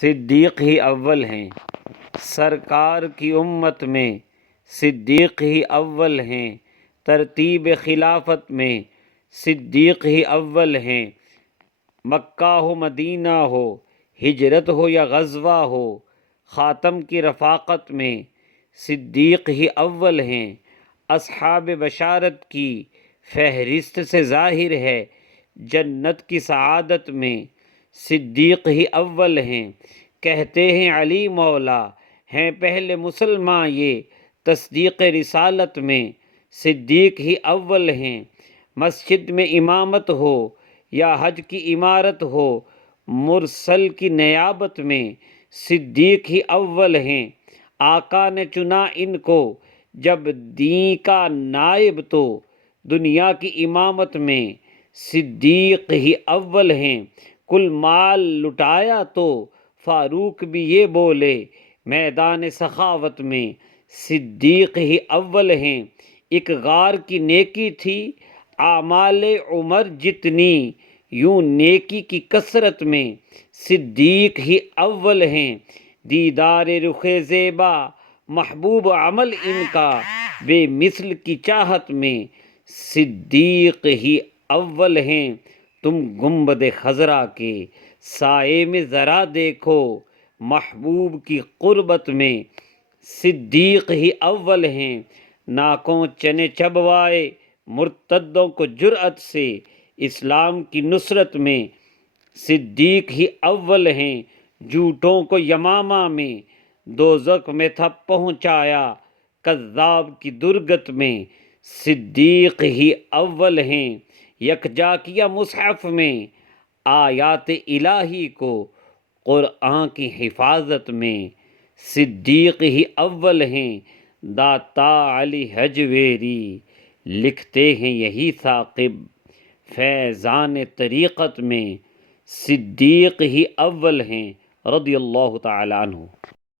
صدیق ہی اول ہیں، سرکار کی امت میں صدیق ہی اول ہیں، ترتیب خلافت میں صدیق ہی اول ہیں۔ مکہ ہو مدینہ ہو، ہجرت ہو یا غزوہ ہو، خاتم کی رفاقت میں صدیق ہی اول ہیں۔ اصحاب بشارت کی فہرست سے ظاہر ہے، جنت کی سعادت میں صدیق ہی اول ہیں۔ کہتے ہیں علی مولا ہیں پہلے مسلمان، یہ تصدیق رسالت میں صدیق ہی اول ہیں۔ مسجد میں امامت ہو یا حج کی عمارت ہو، مرسل کی نیابت میں صدیق ہی اول ہیں۔ آقا نے چنا ان کو جب دین کا نائب، تو دنیا کی امامت میں صدیق ہی اول ہیں۔ کل مال لٹایا تو فاروق بھی یہ بولے، میدان سخاوت میں صدیق ہی اول ہیں۔ ایک غار کی نیکی تھی اعمال عمر جتنی، یوں نیکی کی کثرت میں صدیق ہی اول ہیں۔ دیدار رخ زیبا محبوب عمل ان کا، بے مثل کی چاہت میں صدیق ہی اول ہیں۔ تم گنبد خضرا کے سائے میں ذرا دیکھو، محبوب کی قربت میں صدیق ہی اول ہیں۔ ناکوں چنے چبوائے مرتدوں کو جرأت سے، اسلام کی نصرت میں صدیق ہی اول ہیں۔ جھوٹوں کو یمامہ میں دوزخ میں تھا پہنچایا، کذاب کی درگت میں صدیق ہی اول ہیں۔ یکجا کیا مصحف میں آیات الہی کو، قرآن کی حفاظت میں صدیق ہی اول ہیں۔ داتا علی حجویری لکھتے ہیں یہی ثاقب، فیضان طریقت میں صدیق ہی اول ہیں، رضی اللہ تعالی عنہ۔